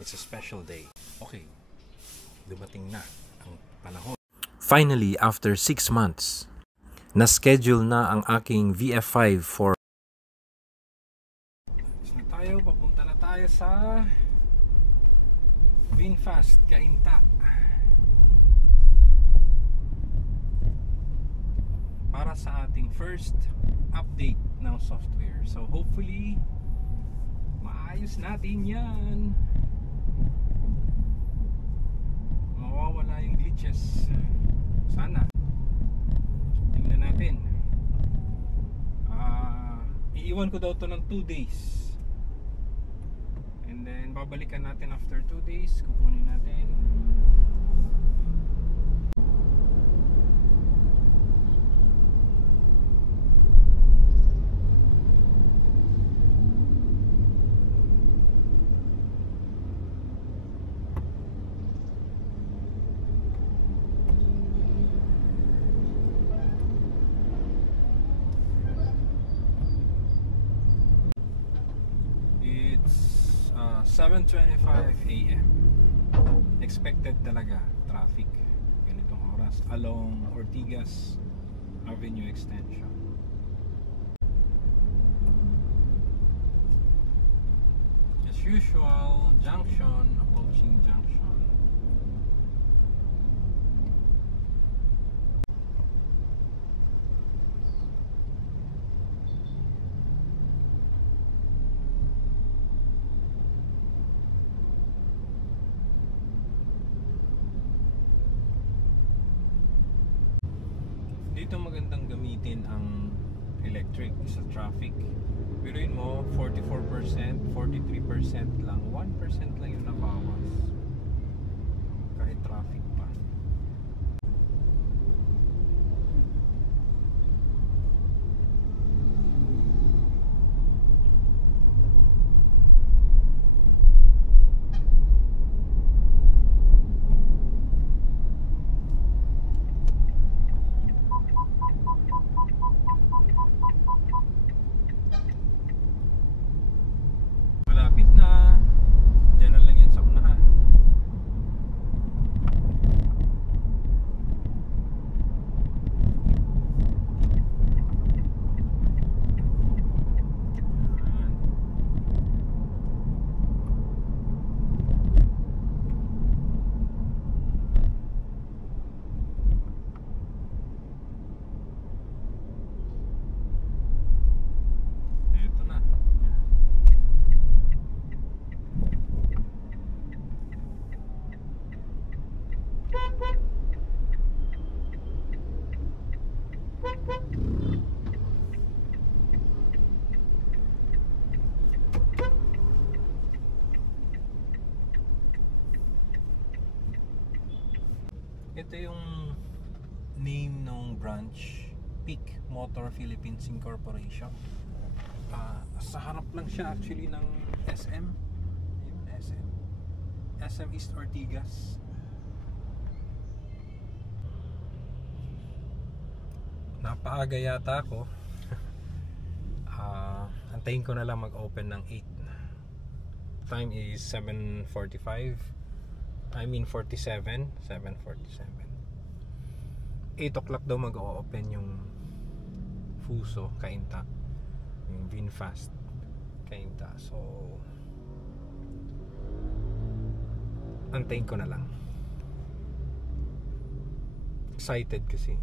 It's a special day. Okay, dumating na ang panahon. Finally, after 6 months, na-schedule na ang aking VF5 for Papunta na tayo sa VinFast Cainta para sa ating first update ng software. So hopefully maayos natin yan, mawawala yung glitches. Sana. Tingnan natin. Iiwan ko daw to ng 2 days. And then babalikan natin after 2 days. Kukunin natin. It's 7:25 AM. Expected talaga traffic ganitong oras along Ortigas Avenue Extension. As usual, junction, approaching junction. Dito magandang gamitin ang electric sa traffic. Biruin mo, 44%, 43% lang, 1% lang yung nabawas kahit traffic pa. Ito yung name ng branch, Peak Motor Philippines Incorporation. Sa harap lang siya actually ng SM. SM East Ortigas. Napaaga yata ako. Antayin ko na lang mag-open ng 8. Time is 7:45. I mean 7:47. 8 o'clock daw mag-o-open yung Fuso Cainta, yung VinFast Cainta. So antayin ko na lang. Excited kasi.